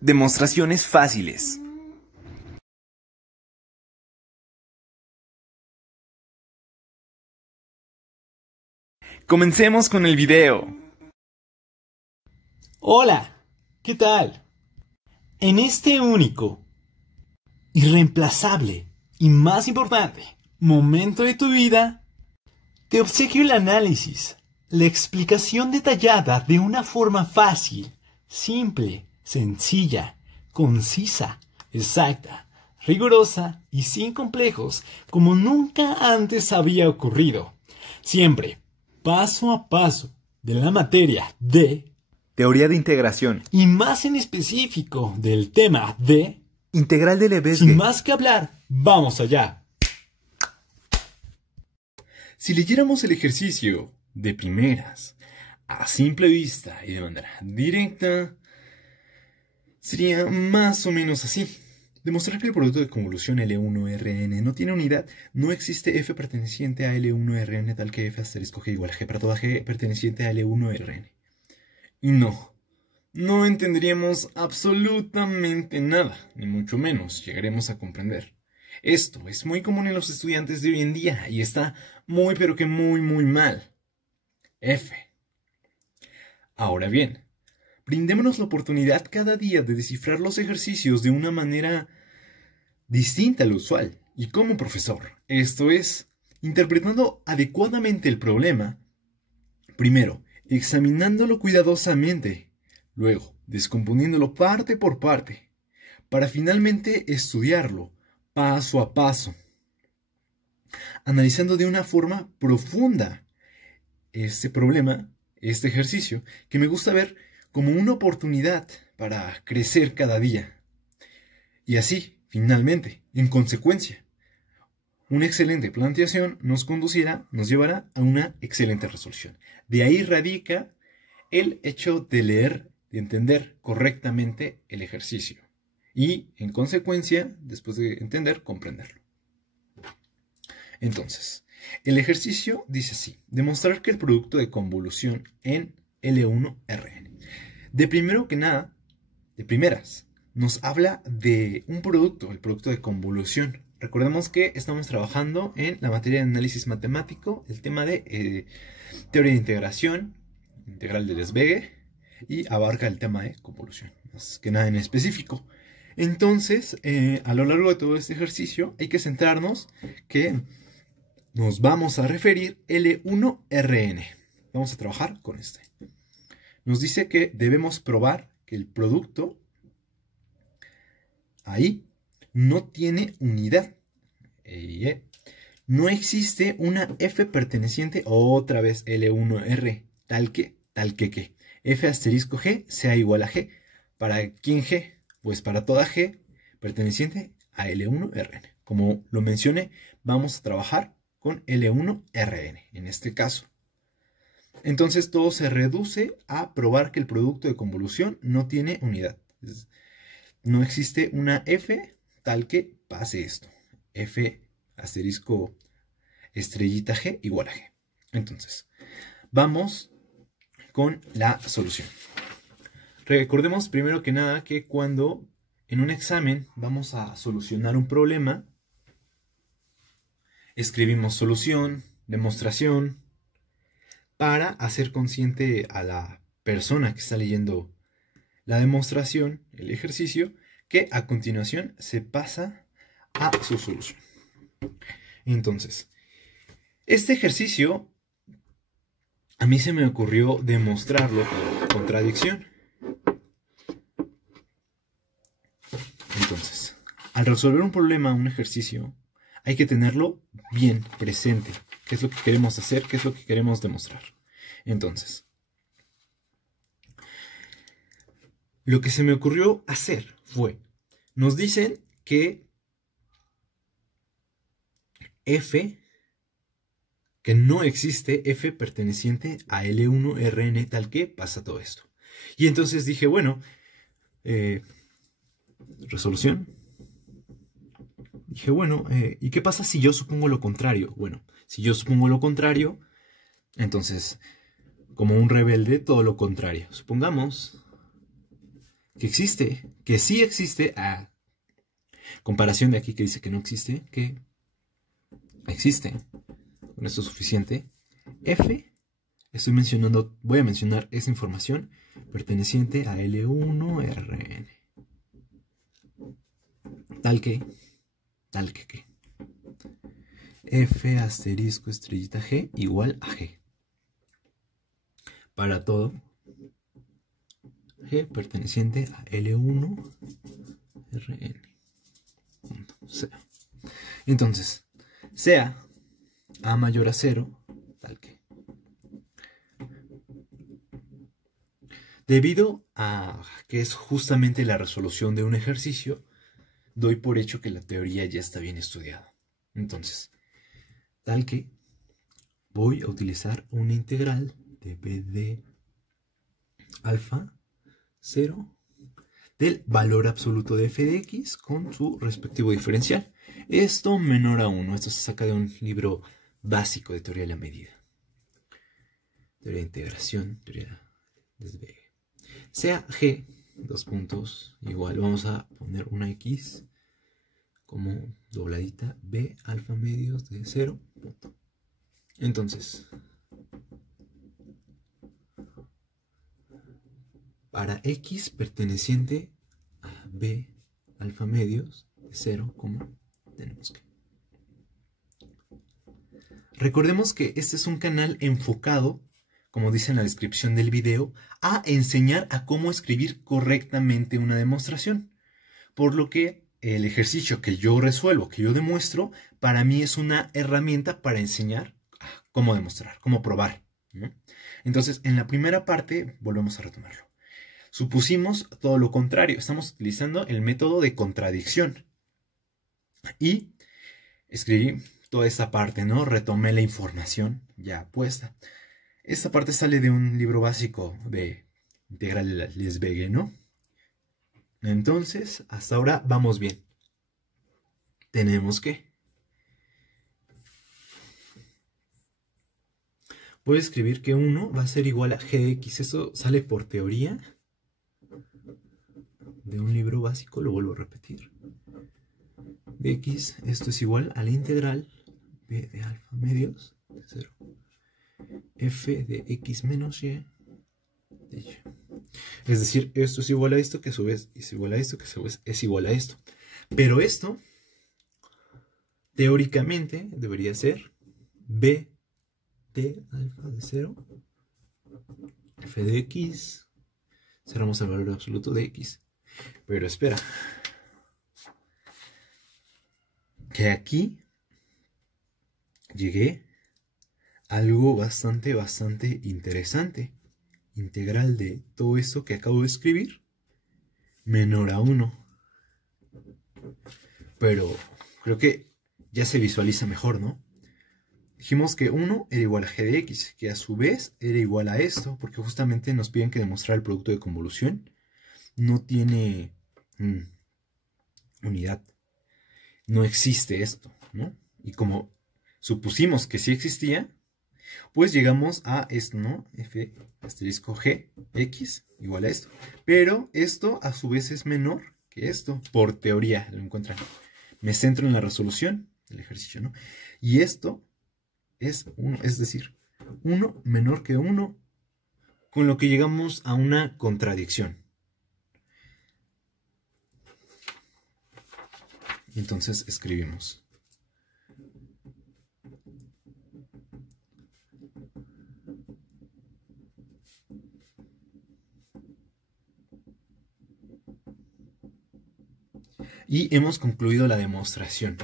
Demostraciones fáciles. Comencemos con el video. Hola, ¿qué tal? En este único, irreemplazable y más importante momento de tu vida, te obsequio el análisis, la explicación detallada de una forma fácil, simple, sencilla, concisa, exacta, rigurosa y sin complejos como nunca antes había ocurrido. Siempre, paso a paso, de la materia de Teoría de integración. y más en específico del tema de... Integral de Lebesgue. Sin más que hablar, vamos allá. Si leyéramos el ejercicio de primeras, a simple vista y de manera directa, sería más o menos así. Demostrar que el producto de convolución L1Rn no tiene unidad, no existe f perteneciente a L1Rn tal que f asterisco g igual a g para toda g perteneciente a L1Rn. Y no entenderíamos absolutamente nada, ni mucho menos llegaremos a comprender. Esto es muy común en los estudiantes de hoy en día y está muy pero que muy mal. F. Ahora bien, brindémonos la oportunidad cada día de descifrar los ejercicios de una manera distinta a lo usual y como profesor. Esto es, interpretando adecuadamente el problema, primero, examinándolo cuidadosamente, luego, descomponiéndolo parte por parte, para finalmente estudiarlo paso a paso, analizando de una forma profunda este problema, este ejercicio, que me gusta ver como una oportunidad para crecer cada día. Y así, finalmente, en consecuencia, una excelente planteación nos llevará a una excelente resolución. De ahí radica el hecho de leer, de entender correctamente el ejercicio. Y, en consecuencia, después de entender, comprenderlo. Entonces, el ejercicio dice así: demostrar que el producto de convolución en L1Rn. De primeras, nos habla de un producto, el producto de convolución. Recordemos que estamos trabajando en la materia de análisis matemático, el tema de teoría de integración, integral de Lebesgue, y abarca el tema de convolución, más que nada en específico. Entonces, a lo largo de todo este ejercicio hay que centrarnos que nos vamos a referir L1Rn. Vamos a trabajar con este. Nos dice que debemos probar que el producto ahí no tiene unidad. No existe una f perteneciente, otra vez L1R, tal que f asterisco g sea igual a g. ¿Para quién g? Pues para toda g perteneciente a L1Rn. Como lo mencioné, vamos a trabajar con L1Rn en este caso. Entonces todo se reduce a probar que el producto de convolución no tiene unidad. No existe una f tal que pase esto. F asterisco estrellita g igual a g. Entonces, vamos con la solución. Recordemos primero que nada que cuando en un examen vamos a solucionar un problema, escribimos solución, demostración, para hacer consciente a la persona que está leyendo la demostración, el ejercicio, que a continuación se pasa a su solución. Entonces, este ejercicio a mí se me ocurrió demostrarlo por contradicción. Entonces, al resolver un problema, un ejercicio, hay que tenerlo bien presente. ¿Qué es lo que queremos hacer? ¿Qué es lo que queremos demostrar? Entonces, lo que se me ocurrió hacer fue, nos dicen que f, que no existe f perteneciente a L1Rn tal que pasa todo esto. Y entonces dije, bueno, resolución. Dije, bueno, ¿y qué pasa si yo supongo lo contrario? Bueno, si yo supongo lo contrario, entonces, como un rebelde, todo lo contrario. Supongamos que existe, que sí existe, a comparación de aquí que dice que no existe, que existe. Con esto es suficiente. F, voy a mencionar esa información perteneciente a L1RN. Tal que F asterisco estrellita G igual a G. Para todo G perteneciente a L1RN. Entonces, sea A mayor a 0, tal que. Debido a que es justamente la resolución de un ejercicio, doy por hecho que la teoría ya está bien estudiada. Entonces, tal que voy a utilizar una integral de b de alfa 0 del valor absoluto de f de x con su respectivo diferencial. Esto menor a 1. Esto se saca de un libro básico de teoría de la medida. Teoría de integración, teoría de despegue. Sea g, dos puntos, igual. Vamos a poner una x como dobladita b alfa medios de 0. Punto. Entonces, para x perteneciente a b alfa medios de 0, tenemos que. Recordemos que este es un canal enfocado, como dice en la descripción del video, a enseñar a cómo escribir correctamente una demostración. Por lo que el ejercicio que yo resuelvo, que yo demuestro, para mí es una herramienta para enseñar cómo demostrar, cómo probar, ¿no? Entonces, en la primera parte, volvemos a retomarlo. Supusimos todo lo contrario. Estamos utilizando el método de contradicción. Y escribí toda esta parte, ¿no? Retomé la información ya puesta. Esta parte sale de un libro básico de integral de Despegue, ¿no? Entonces, hasta ahora vamos bien. Tenemos que. Voy a escribir que 1 va a ser igual a gx. Eso sale por teoría de un libro básico, lo vuelvo a repetir. De x, esto es igual a la integral b de alfa medios de 0. F de x menos y de y. Es decir, esto es igual a esto, que a su vez es igual a esto, que a su vez es igual a esto. Pero esto, teóricamente, debería ser b de alfa de 0, f de x, cerramos el valor absoluto de x. Pero espera, que aquí llegué a algo bastante interesante. Integral de todo esto que acabo de escribir menor a 1. Pero creo que ya se visualiza mejor, ¿no? Dijimos que 1 era igual a g de x, que a su vez era igual a esto, porque justamente nos piden que demostrar el producto de convolución no tiene unidad. No existe esto, ¿no? Y como supusimos que sí existía, pues llegamos a esto, ¿no? F asterisco G, X, igual a esto. Pero esto a su vez es menor que esto. Por teoría lo encuentran. Me centro en la resolución del ejercicio, ¿no? Y esto es 1, es decir, 1 menor que 1, con lo que llegamos a una contradicción. Entonces escribimos. Y hemos concluido la demostración.